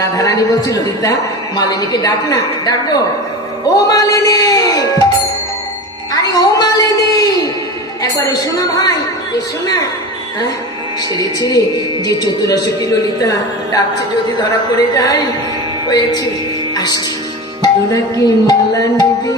রাধারানী বলছিল দিদা মালিনীকে ডাক না, ডাকো ও মালিনী, আরে ও মালিনী একবার এসো না ভাই, এসো না। সেরেছে যে চতুরাশটি ললিতা ডাকছে, যদি ধরা পড়ে যায় হয়েছে, আসছি। ওরা কি মালা নিবি